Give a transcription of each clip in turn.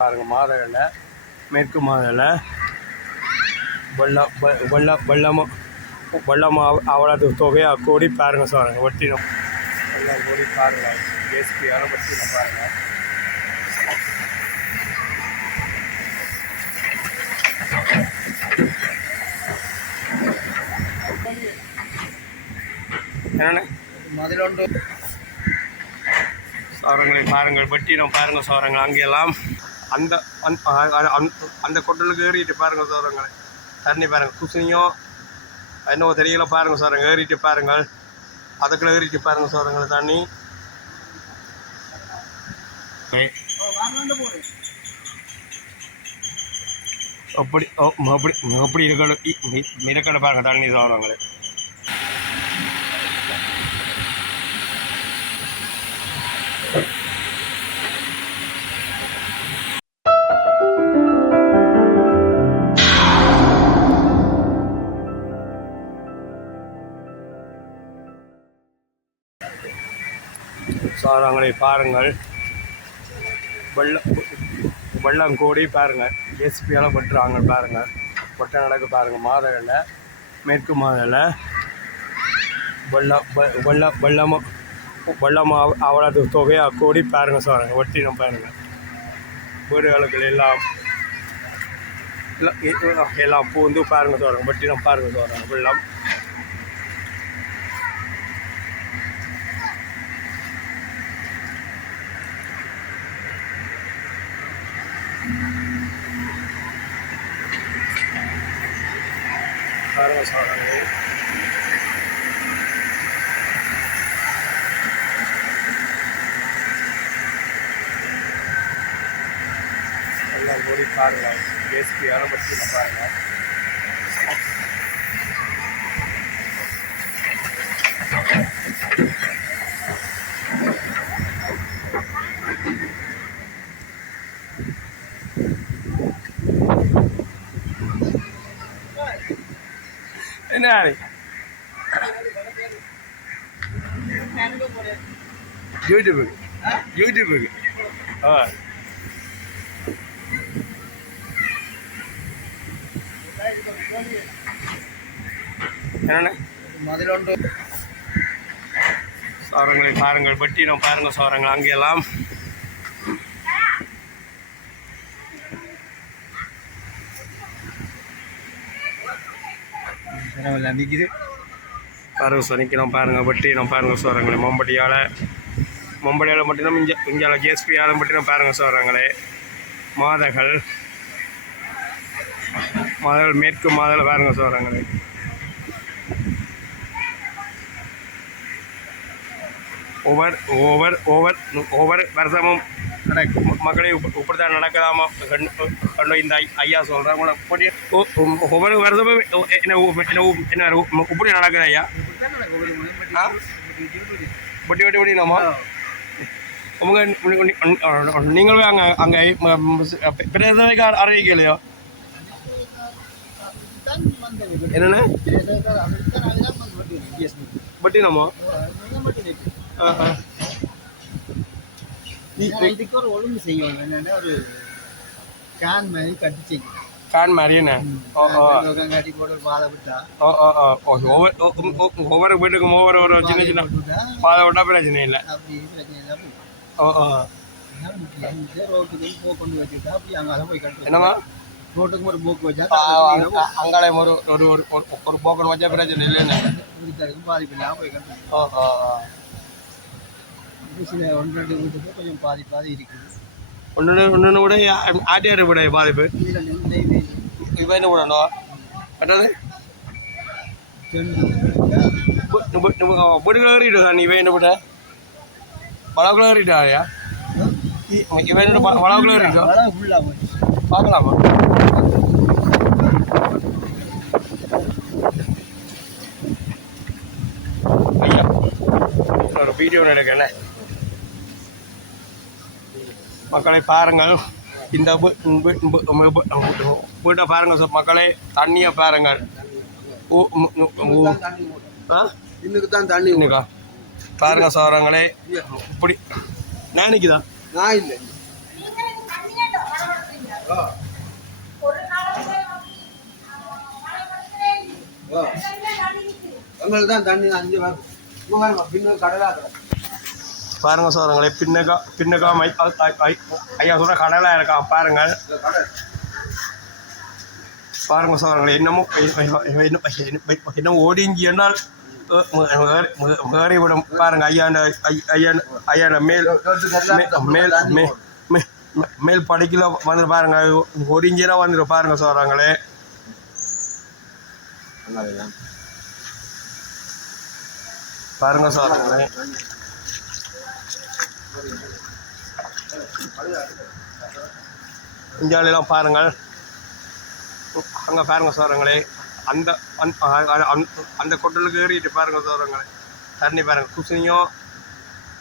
பாருங்க மாதவில மேற்கு மாதவில வெள்ளம் அவ்வளவு தொகையாக கூடி பாருங்க சார் ஒட்டினோம் எல்லாம் கூடி பாருங்க ஏசிபியான ஒட்டினோம் பாருங்க. என்னென்ன மதிலொன்று சோரங்களை பாருங்கள் வெட்டினோம் பாருங்க சோரங்கள் அங்கெல்லாம் அந்த அந்த கொட்டலுக்கு ஏறிட்டு பாருங்க சோரங்களை தண்ணி பாருங்கள் குசினியும் என்னவோ தெரியல பாருங்க சோரங்க ஏறிட்டு பாருங்கள் அதுக்குள்ள ஏறிட்டு பாருங்க சோரங்களை தண்ணி அப்படி அப்படி அப்படி இருக்கணும் மிரக்கடை பாருங்க தண்ணி சோரங்களை. சாரங்களை பாருங்கள் வெள்ளம் கூடி பாருங்கள் ஏசிபியால் வெட்டுறாங்க பாருங்கள் வெட்ட நடக்கு பாருங்கள் மாதவில மேற்கு மாதவில வெள்ளம் அவ்வளவு தொகையாக கூடி பாருங்கள் சார் வெட்டினோம் பாருங்கள் வீடுகளுக்கு எல்லாம் பூந்து பாருங்கள் சார் வெட்டினோம் பாருங்கள் சார் வெள்ளம் பாருங்க சாரங்களே. எல்லாம் கூடி பாருங்க ஏசிபியான பற்றி பாருங்க. என்ன யூடியூபுக்கு என்னென்ன மதிலொன்று சோரங்களை பாருங்கள் வெட்டினோம் பாருங்க சோரங்கள் அங்கெல்லாம் நிற்கிது பாருங்க சார் நிற்கணும் பாருங்கள் வெட்டினோம் பாருங்க சோரங்களே மம்படியால் மட்டும் இஞ்சால ஜேஎஸ்பியால் மட்டும் பாருங்க சோரங்களே மாதகள் மேற்கு மாதல் பாருங்க சோரங்களே. ஒவ்வொரு வருஷமும் மக்களே இப்படித்தான் நடக்குதாமா கண்டு இந்த ஐயா சொல்கிறாங்க ஒவ்வொரு வருஷமும் என்ன இப்படி நடக்குது ஐயா ஒட்டி ஒட்டி ஒட்டினாமா உங்க நீங்களும் அங்கே பிரதேச அறிவிக்கலையோ என்னென்ன பட்டினமா இதுக்கு ஒரு ஒழுங்கு செய்யும் என்னன்னா ஒரு கேன் மாதிரி கட்டி செய்யும் கான் மாதிரியே கட்டி போட்டு ஒரு பாதை விட்டா ஒவ்வொரு வீட்டுக்கும் ஒவ்வொரு சின்ன சின்ன பாதை விட்டா பிரச்சனை இல்லை. அப்படி பிரச்சனை இல்லை. ரோட்டுக்கு போக்கு வச்சுட்டா அப்படி அங்கே போய் கட்டு என்னமா ரோட்டுக்கு ஒரு போக்கு வச்சா அங்காலே ஒரு போக்குன்னு வச்சா பிரச்சனை இல்லைன்னு பாதிப்பு இல்லாமல் போய் கட்டு. சில ஒன்று ரெண்டு வீட்டுக்கு கொஞ்சம் பாதி இருக்குது. ஒன்று கூட ஆட்டியாரு விட பாதிப்பு இப்போ என்ன விடணும் அதாவது வீடுகள் ஏறிடுதா நீ இவன் என்ன விட வளவுக்குள்ள ஏறிட்டாயா இவன் என்ன வளவுக்குள்ள ஏறிட்டோம் பார்க்கலாமா ஐயா ஒரு வீடியோ எடுக்கல மக்களை பாருங்கள் இந்த வீட்டை பாருங்கள் சார் மக்களே தண்ணியை பாருங்கள் இன்னுக்கு தான் தண்ணி இன்னைக்கா பாருங்க சோரங்களே இப்படி நான் நிற்குதா நான் இல்லை உங்களுக்கு தான் தண்ணி 5 வரும். பின்ன கடலாக பாருங்க சோதரங்களே, பின்னகா ஐயா சொல்ற கடலாக இருக்கான் பாருங்கள். பாருங்க சோதரங்களே, இன்னமும் ஒடிஞ்சி என்றால் வேறிவிடும். பாருங்க ஐயாண்ட மேல் படிக்கல வந்து பாருங்க, ஒடிஞ்சினா வந்துடும் பாருங்க சோதரங்களே. பாருங்க சோதரங்களே, இந்தியாவிலாம் பாருங்கள். அங்கே பாருங்க சோதரங்களே, அந்த கொட்டலுக்கு ஏறிட்டு பாருங்க சோதரங்களே. தண்ணி பாருங்கள், குசினியும்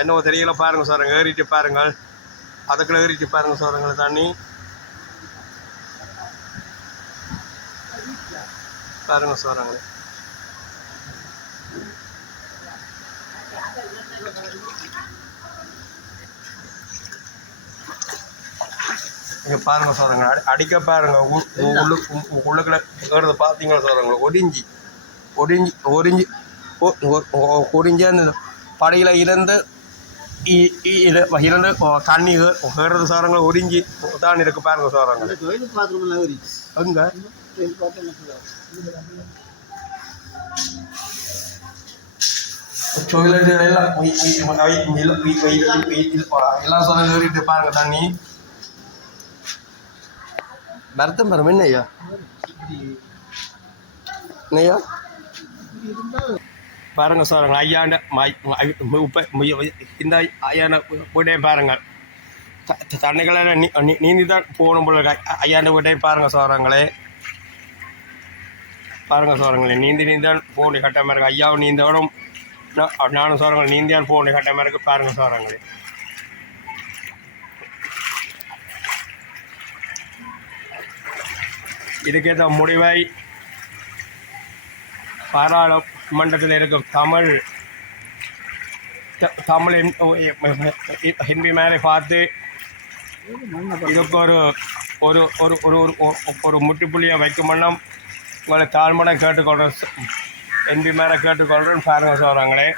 என்னவோ தெரியல பாருங்க சோதரங்க. ஏறிட்டு பாருங்கள், அதுக்குள்ள ஏறிட்டு பாருங்க சோதரங்களே. தண்ணி பாருங்க சோதரங்களே. இங்கே பாருங்க சோதரங்க, அடிக்க பாருங்க. உள்ளுக்குள்ள ஏறுறது பார்த்தீங்களா சோதரங்க. ஒடிஞ்சி அந்த படையில் இருந்து தண்ணி ஏறுறது சோதரங்க. ஒடிஞ்சி தான் இருக்கு பாருங்க சோதரங்க. அங்கே டொய்லெட் எல்லாம் சோதரங்க ஏறிட்டு பாருங்க தண்ணி. பரத்தம் பாருங்க. என்ன ஐயா ஐயா பாருங்க சோதரங்க, ஐயாண்ட இந்த ஐயாண்ட வீட்டையே பாருங்கள். தண்ணிகளை நீந்தி தான் போகணும் போல ஐயாண்ட வீட்டையே பாருங்க சோதரங்களே. பாருங்க சோதரங்களே, நீந்தி தான் போகணும் கட்டமாக இருக்கு. ஐயாவும் நீந்தோடும், நானும் சோதரங்கள் நீந்தியான் போகணும் கட்டமாக இருக்குது பாருங்க சோதரங்களே. இதுக்கேற்ற முடிவை பாராளுமன்றத்தில் இருக்கும் தமிழ் ஹிந்தி மேலே பார்த்து இதுக்கு ஒரு முற்றுப்புள்ளியை வைக்கும் வண்ணம் உங்களை தாழ்மடம் கேட்டுக்கொள்கிறேன். ஹிந்தி மேலே கேட்டுக்கொள்கிறேன்னு பாருங்க சொல்கிறாங்களே.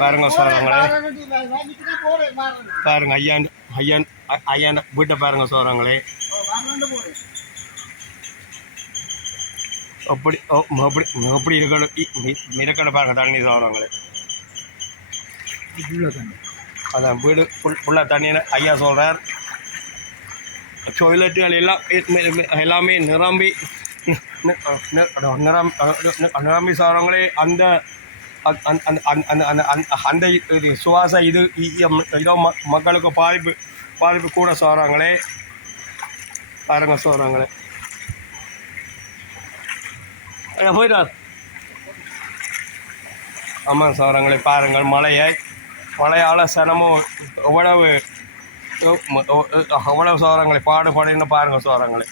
பாருங்க சொல்கிறாங்களே. பாருங்க ஐயாண்ட வீட்டை பாருங்க சொல்கிறாங்களே. அப்படி இருக்கணும் பாருங்க தண்ணி சொல்கிறாங்களே. அதான் வீடு ஃபுல்லாக தண்ணின்னு ஐயா சொல்கிறார். டொய்லெட்டுகள் எல்லாமே நிரம்பி சொல்கிறாங்களே. அந்த அந்த சுவாச இதோ மக்களுக்கு பாதிப்பு கூட சொல்கிறாங்களே. பாருங்க சொல்கிறாங்களே. போயிட்டார். ஆமாம் சொல்கிறாங்களே. பாருங்கள் மழையால் சனமும் எவ்வளவு சொல்கிறாங்களே பாடுபாடுன்னு பாருங்க சொல்கிறாங்களே.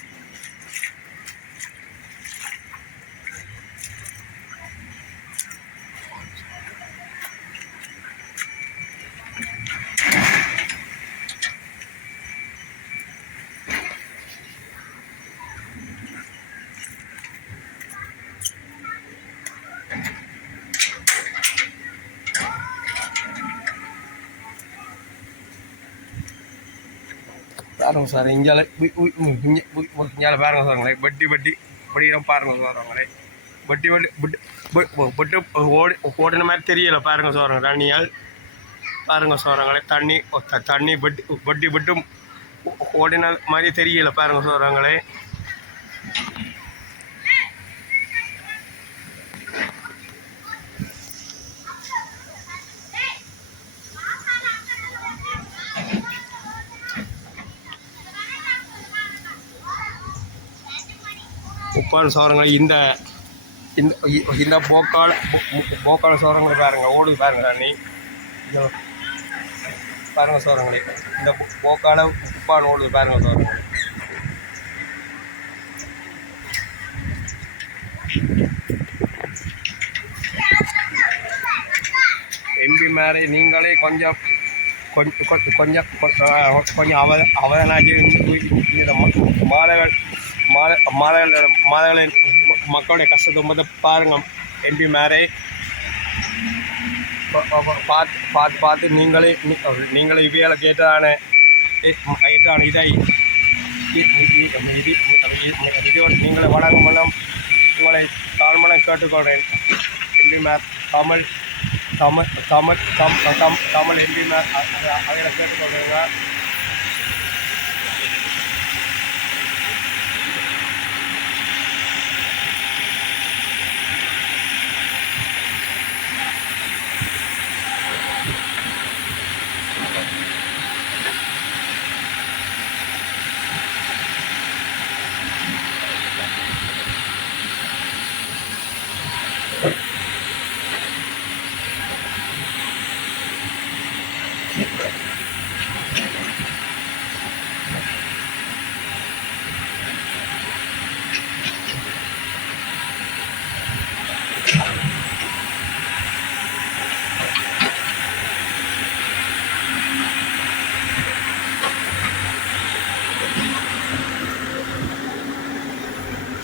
பாருங்க சார், இங்கே பாருங்க சார்ங்களே. வெட்டிடம் பாருங்க சார்ங்களே. வெட்டு ஓடின மாதிரி தெரியல பாருங்க சாருங்க. தண்ணியால் பாருங்க சாரங்களே. தண்ணி வெட்டும் ஓடின மாதிரி தெரியல பாருங்க சாரங்களே. உப்பான சோரங்களை இந்த போக்கால சோரங்களை பாருங்க. ஓடுது பாருங்க தண்ணி பாருங்க சோரங்களே. இந்த போக்கால உப்பான ஓடுது பாருங்க சோரங்களே. எம்பி மேலே நீங்களே கொஞ்சம் கொஞ்சம் அவதனாச்சு இந்த மாதங்களின் மக்களுடைய கஷ்ட துன்பத்தை பாருங்க எம்பி மேரே பார்த்து நீங்களே இவைகளை கேட்டதான இதை இதோடு நீங்களை வழங்கும் மூலம் உங்களை தாழ்மனம் கேட்டுக்கொள்கிறேன் எம்பி மேர் தமிழ் எம்பி மேர் அதை கேட்டுக்கொள்கிறேங்க.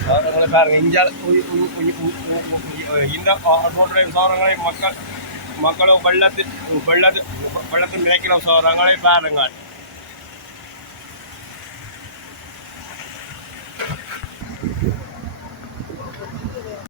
சோதங்களை பாருங்க இந்த ரோட்டரை சோதங்களை மக்களும் வெள்ளத்தில் மிதக்கிற சோதங்களை பாருங்கள்.